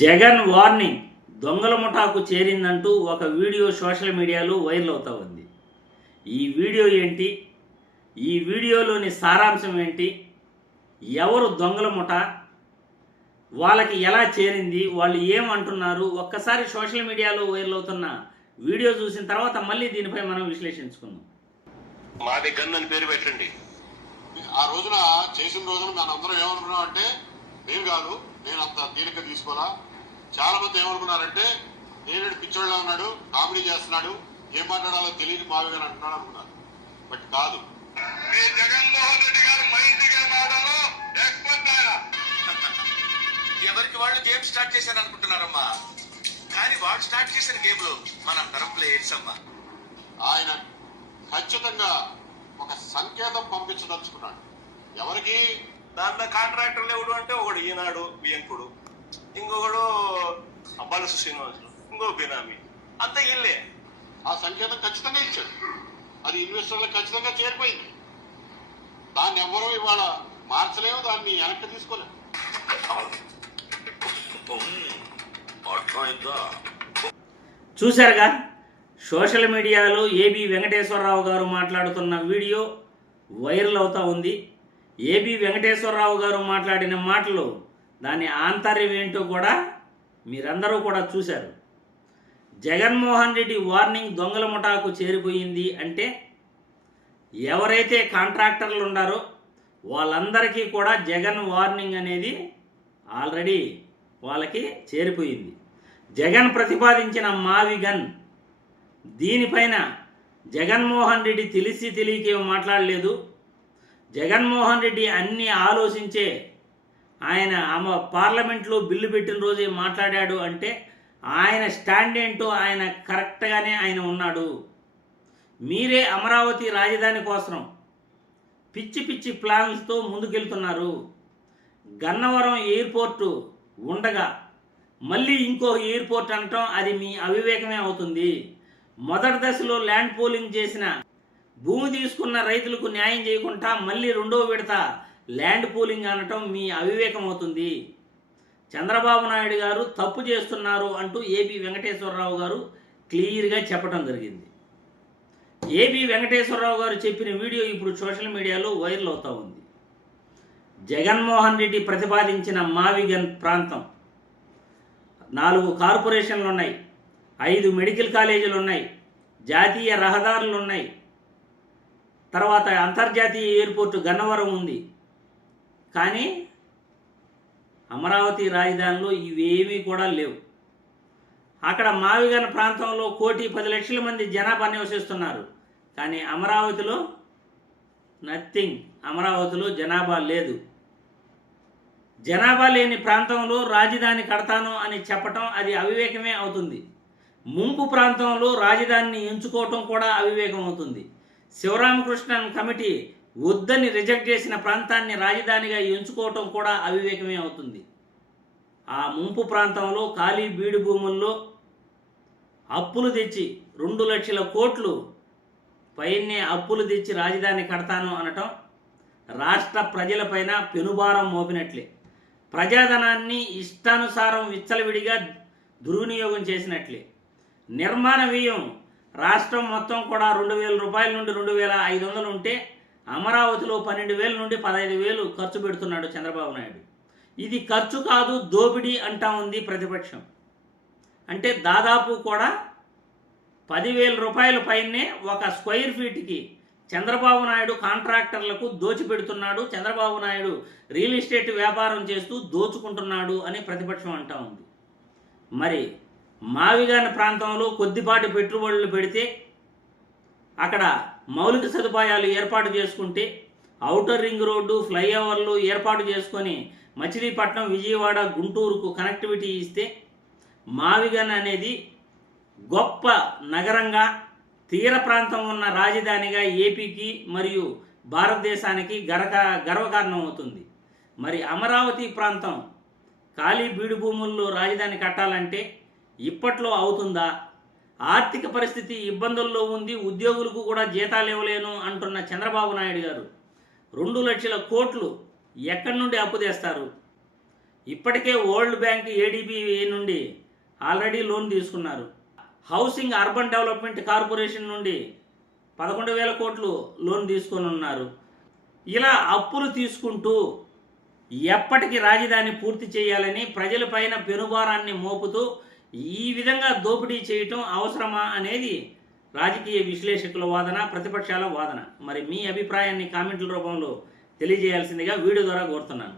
Jagan warning దొంగల ముఠాకు చేరిందంటూ ఒక video social మీడియాలో వైరల్ అవుతా ఉంది. ఈ వీడియో ఏంటి, ఈ వీడియోలోని సారాంశం ఏంటి, ఎవరు దొంగల ముఠ, వాళ్ళకి ఎలా చేరింది, వాళ్ళు ఏమంటున్నారు, ఒక్కసారి సోషల్ మీడియాలో వైరల్ అవుతున్న వీడియో చూసిన తర్వాత మళ్ళీ దీనిపై మనం విశ్లేషించుకుందాం. మాది గన్ అని పేరు పెట్టండి. ఆ రోజున చేసిన రోజున మనందరం ఏమనుకున్నాం అంటే నేను కాదు, నేను అంత తేలిక తీసుకోవాలా. చాలా మంది ఏమనుకున్నారంటే నేను పిచ్చోళ్ళ ఉన్నాడు, కామెడీ చేస్తున్నాడు, ఏం మాట్లాడాలో తెలియదు మావిగా అంటున్నాడు అనుకున్నారు. బట్ కాదు, జగన్మోహన్ రెడ్డి గారు మైండ్ గేమ్ ఆడాలో ఎక్స్పర్ట్ ఆయన. ఎవరికి వాళ్ళు గేమ్ స్టార్ట్ చేశారు అనుకుంటున్నారమ్మా, కానీ వాడు స్టార్ట్ చేసిన గేమ్ లో మనందరం ప్లేయర్స్ అమ్మా. ఆయన ఖచ్చితంగా ఒక సంకేతం పంపించదలుచుకున్నాడు. ఎవరికి? దాంట్లో కాంట్రాక్టర్లు ఎవడు అంటే ఒకడు ఈనాడు బియ్యంకుడు, ఇంకొకడు అబ్బాలసు శ్రీనివాసులు, ఇంకో బినామీ, అంత ఇల్లే. ఆ సంకేతం ఖచ్చితంగా ఇచ్చాడు. అది ఇన్వెస్టర్లకు ఖచ్చితంగా చేరిపోయింది. దాన్ని ఎవరూ ఇవాళ మార్చలేము, దాన్ని వెనక్కి తీసుకోలేము. చూశారుగా, సోషల్ మీడియాలో ఏబి వెంకటేశ్వరరావు గారు మాట్లాడుతున్న వీడియో వైరల్ అవుతూ ఉంది. ఏబి వెంకటేశ్వరరావు గారు మాట్లాడిన మాటలు, దాని ఆంతర్యం ఏంటో కూడా మీరందరూ కూడా చూశారు. జగన్మోహన్ రెడ్డి వార్నింగ్ దొంగల ముఠాకు చేరిపోయింది అంటే ఎవరైతే కాంట్రాక్టర్లు ఉన్నారో వాళ్ళందరికీ కూడా జగన్ వార్నింగ్ అనేది ఆల్రెడీ వాళ్ళకి చేరిపోయింది. జగన్ ప్రతిపాదించిన మావి గన్, దీనిపైన జగన్మోహన్ రెడ్డి తెలిసి తెలియకే మాట్లాడలేదు. జగన్మోహన్ రెడ్డి అన్నీ ఆలోచించే ఆయన పార్లమెంట్లో బిల్లు పెట్టిన రోజే మాట్లాడాడు అంటే ఆయన స్టాండ్ ఏంటో ఆయన కరెక్ట్గానే ఆయన ఉన్నాడు. మీరే అమరావతి రాజధాని కోసం పిచ్చి పిచ్చి ప్లాన్లతో ముందుకెళ్తున్నారు. గన్నవరం ఎయిర్పోర్టు ఉండగా మళ్ళీ ఇంకో ఎయిర్పోర్ట్ అనటం అది మీ అవివేకమే అవుతుంది. మొదటి దశలో ల్యాండ్ పూలింగ్ చేసిన భూమి తీసుకున్న రైతులకు న్యాయం చేయకుండా మళ్ళీ రెండో విడత ల్యాండ్ పూలింగ్ అనటం మీ అవివేకం అవుతుంది. చంద్రబాబు నాయుడు గారు తప్పు చేస్తున్నారు అంటూ ఏబి వెంకటేశ్వరరావు గారు క్లియర్గా చెప్పడం జరిగింది. ఏబి వెంకటేశ్వరరావు గారు చెప్పిన వీడియో ఇప్పుడు సోషల్ మీడియాలో వైరల్ అవుతూ ఉంది. జగన్మోహన్ రెడ్డి ప్రతిపాదించిన మావిగన్ ప్రాంతం 4 కార్పొరేషన్లు ఉన్నాయి, 5 మెడికల్ కాలేజీలు ఉన్నాయి, జాతీయ రహదారులు ఉన్నాయి, తర్వాత అంతర్జాతీయ ఎయిర్పోర్టు గన్నవరం ఉంది. కానీ అమరావతి రాజధానిలో ఇవేమీ కూడా లేవు. అక్కడ మావిగన్ ప్రాంతంలో 1,10,00,000 మంది జనాభా నివసిస్తున్నారు. కానీ అమరావతిలో నథింగ్, అమరావతిలో జనాభా లేదు. జనాభా లేని ప్రాంతంలో రాజధాని కడతాను అని చెప్పటం అది అవివేకమే అవుతుంది. ముంపు ప్రాంతంలో రాజధానిని ఎంచుకోవటం కూడా అవివేకం అవుతుంది. శివరామకృష్ణన్ కమిటీ వద్దని రిజెక్ట్ చేసిన ప్రాంతాన్ని రాజధానిగా ఎంచుకోవటం కూడా అవివేకమే అవుతుంది. ఆ ముంపు ప్రాంతంలో ఖాళీ బీడు భూముల్లో అప్పులు తెచ్చి 2 లక్షల కోట్లు పైనే అప్పులు తెచ్చి రాజధాని కడతాను అనటం రాష్ట్ర ప్రజలపైన పెనుభారం మోపినట్లే. ప్రజాధనాన్ని ఇష్టానుసారం విచ్చలవిడిగా దుర్వినియోగం చేసినట్లే. నిర్మాణ వ్యయం రాష్ట్రం మొత్తం కూడా 2,000 రూపాయల నుండి 2,500 ఉంటే అమరావతిలో 12,000 నుండి 15,000 ఖర్చు పెడుతున్నాడు చంద్రబాబు నాయుడు. ఇది ఖర్చు కాదు, దోపిడీ అంటా ఉంది ప్రతిపక్షం. అంటే దాదాపు కూడా 10,000 రూపాయల పైనే ఒక స్క్వేర్ ఫీట్కి చంద్రబాబు నాయుడు కాంట్రాక్టర్లకు దోచిపెడుతున్నాడు, చంద్రబాబు నాయుడు రియల్ ఎస్టేట్ వ్యాపారం చేస్తూ దోచుకుంటున్నాడు అని ప్రతిపక్షం అంటా ఉంది. మరి మావిగాని ప్రాంతంలో కొద్దిపాటి పెట్టుబడులు పెడితే అక్కడ మౌలిక సదుపాయాలు ఏర్పాటు చేసుకుంటే ఔటర్ రింగ్ రోడ్డు, ఫ్లైఓవర్లు ఏర్పాటు చేసుకొని మచిలీపట్నం, విజయవాడ, గుంటూరుకు కనెక్టివిటీ ఇస్తే మావిగన్ అనేది గొప్ప నగరంగా, తీర ప్రాంతం ఉన్న రాజధానిగా ఏపీకి మరియు భారతదేశానికి గర్వకారణం అవుతుంది. మరి అమరావతి ప్రాంతం ఖాళీ బీడు భూముల్లో రాజధాని కట్టాలంటే ఇప్పట్లో అవుతుందా? ఆర్థిక పరిస్థితి ఇబ్బందుల్లో ఉంది, ఉద్యోగులకు కూడా జీతాలు ఇవ్వలేను అంటున్న చంద్రబాబు నాయుడు గారు 2 లక్షల కోట్లు ఎక్కడి నుండి అప్పు తెస్తారు? ఇప్పటికే వరల్డ్ బ్యాంక్ ఏడీబీ నుండి ఆల్రెడీ లోన్ తీసుకున్నారు. హౌసింగ్ అర్బన్ డెవలప్మెంట్ కార్పొరేషన్ నుండి 11,000 కోట్లు లోన్ తీసుకొని ఉన్నారు. ఇలా అప్పులు తీసుకుంటూ ఎప్పటికి రాజధాని పూర్తి చేయాలని ప్రజలపైన పెనుభారాన్ని మోపుతూ ఈ విధంగా దోపిడీ చేయటం అవసరమా అనేది రాజకీయ విశ్లేషకుల వాదన, ప్రతిపక్షాల వాదన. మరి మీ అభిప్రాయాన్ని కామెంట్ల రూపంలో తెలియజేయాల్సిందిగా వీడియో ద్వారా కోరుతున్నాను.